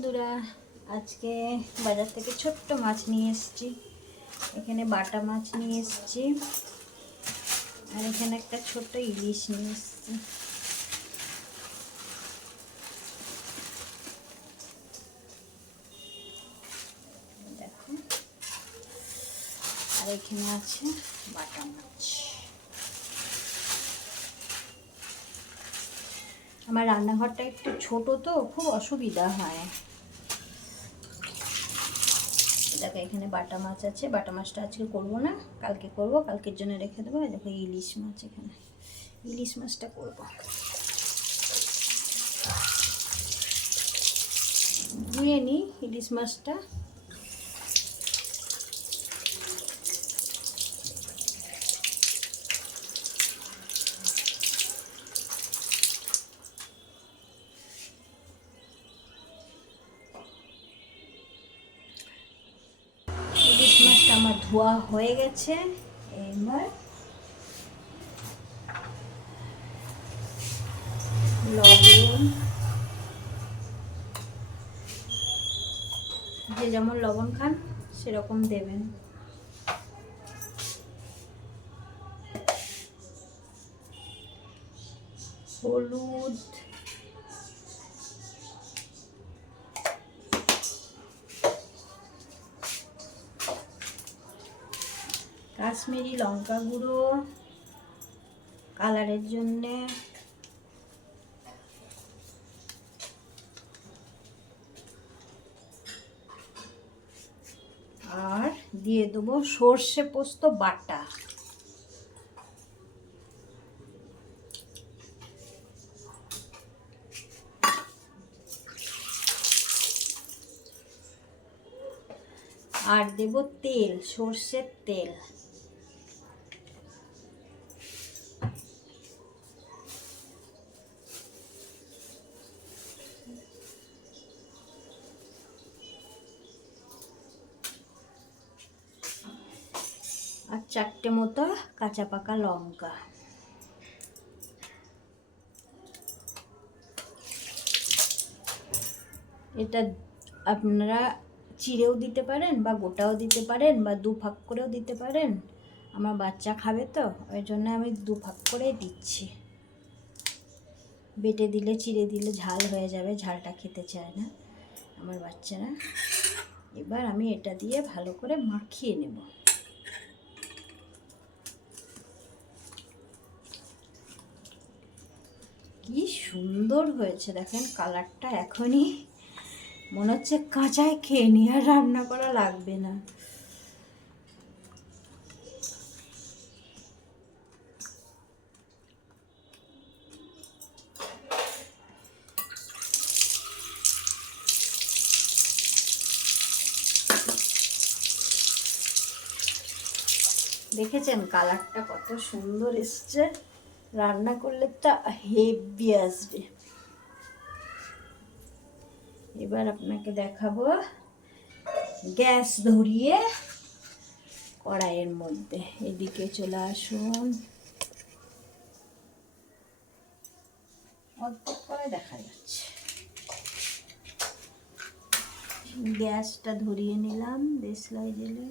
বন্ধুরা, আজকে বাজার থেকে ছোট্ট মাছ নিয়ে এসেছি। এখানে বাটা মাছ নিয়ে এসেছি আর এখানে একটা ছোট্ট ইলিশ নিয়ে এসেছি। দেখো, আর এখানে আছে বাটা মাছ। আমার রান্নাঘরটা একটু ছোট, তো খুব অসুবিধা হয়। দেখো, এখানে বাটা মাছ আছে। বাটা মাছটা আজকে করবো না, কালকে করব, কালকের জন্য রেখে দেবো। দেখো ইলিশ মাছ, এখানে ইলিশ মাছটা করবো। ধুয়ে নিই ইলিশ মাছটা। ইলিশ মাছটা আমার ধোয়া হয়ে গেছে। এবার লবণ, যে যেমন লবণ খান সেরকম দেবেন। হলুদ, কাশ্মীরি লঙ্কা গুঁড়ো কালারের জন্যে, আর দিয়ে দেবো সর্ষে পোস্ত বাটা। আর দেব তেল, সর্ষের তেল। আর 4টে মতো কাঁচা পাকা লঙ্কা। এটা আপনারা চিড়েও দিতে পারেন বা গোটাও দিতে পারেন বা 2 ভাগ করেও দিতে পারেন। আমার বাচ্চা খাবে তো, ওই জন্য আমি 2 ভাগ করেই দিচ্ছি। বেটে দিলে, চিড়ে দিলে ঝাল হয়ে যাবে, ঝালটা খেতে চায় না আমার বাচ্চারা। এবার আমি এটা দিয়ে ভালো করে মাখিয়ে নেব। কি সুন্দর হয়েছে দেখেন কালারটা, এখনই মনে হচ্ছে কাঁচায় খেয়ে নি, আর রান্না করা লাগবে না। দেখেছেন কালারটা কত সুন্দর এসছে? রান্না করলে তা হেভি আসবে। এবার আপনাকে দেখাবো গ্যাস ধরিয়ে কড়াইয়ের মধ্যে। এদিকে চলে আসুন, অর্ধেক করে দেখা যাচ্ছে। গ্যাসটা ধরিয়ে নিলাম দেশলাই জেলে।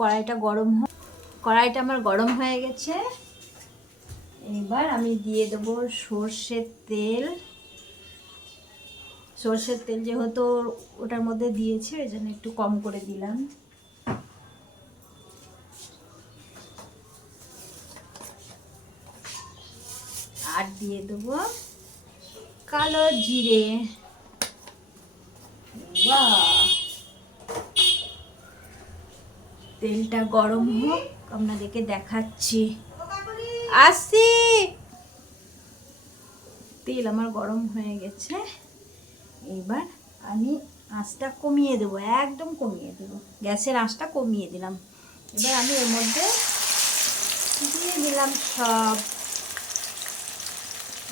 কড়াইটা আমার গরম হয়ে গেছে। এবার আমি দিয়ে দেবো সর্ষের তেল। সর্ষের তেল যেহেতু ওটার মধ্যে দিয়েছি, ওই জন্য একটু কম করে দিলাম। আর দিয়ে দেবো কালো জিরে। তেলটা গরম হোক, আপনাদেরকে দেখাচ্ছি। আসছি। তেল আমার গরম হয়ে গেছে। এবার আমি আঁচটা কমিয়ে দেবো, একদম কমিয়ে দেবো। গ্যাসের আঁচটা কমিয়ে দিলাম। এবার আমি এর মধ্যে দিয়ে দিলাম সব।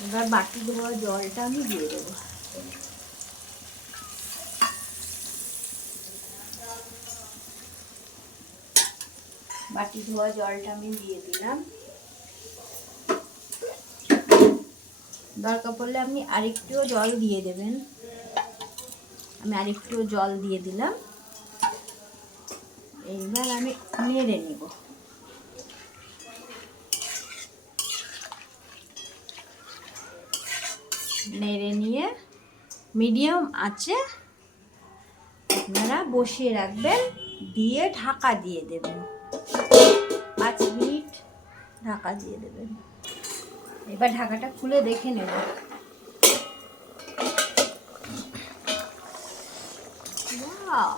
এবার বাটি ধোয়া জলটা আমি দিয়ে দেবো। বাটি ধোয়া জলটা আমি দিয়ে দিলাম। দরকার পড়লে আপনি আরেকটুও জল দিয়ে দেবেন। আমি আরেকটুও জল দিয়ে দিলাম। এইবার আমি নেড়ে নেব। নেড়ে নিয়ে মিডিয়াম আঁচে আপনারা বসিয়ে রাখবেন, দিয়ে ঢাকা দিয়ে দেবেন। 5 মিনিট ঢাকা দিয়ে দেবেন। এবার ঢাকাটা খুলে দেখে নেব। ওয়াও,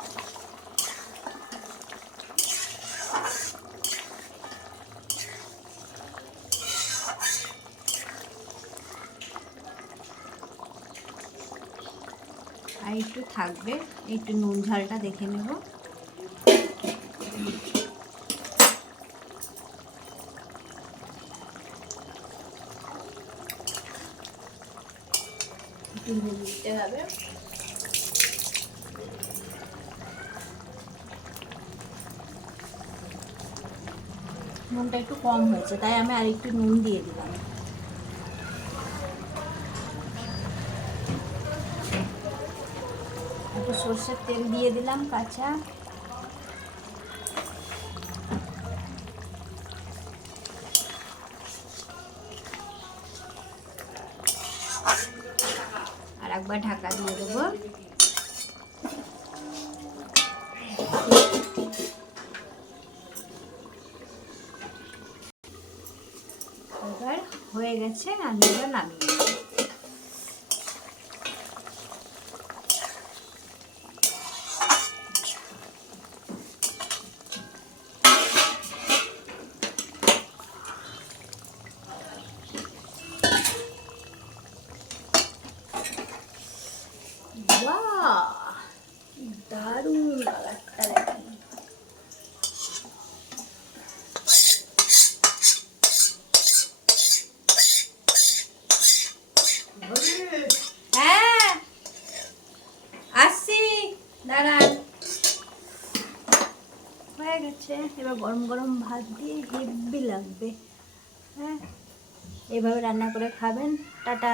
আর একটু থাকবে, একটু নুন ঝালটা দেখে নেব। একটু নুন দিতে হবে। নুনটা একটু কম হয়েছে, তাই আমি আর একটু নুন দিয়ে দিলাম। একটু সর্ষের তেল দিয়ে দিলাম কাঁচা। আর একবার ঢাকা দিয়ে দেবো। এবার হয়ে গেছে, আমি এবার নামিয়ে নেব। বাহ, দারুণ কালারটা দেখেন। হ্যাঁ আসছি, দাঁড়ান। হয়ে গেছে। এবার গরম গরম ভাত দিয়ে হেব্বি লাগবে। হ্যাঁ, এইভাবে রান্না করে খাবেন। টাটা।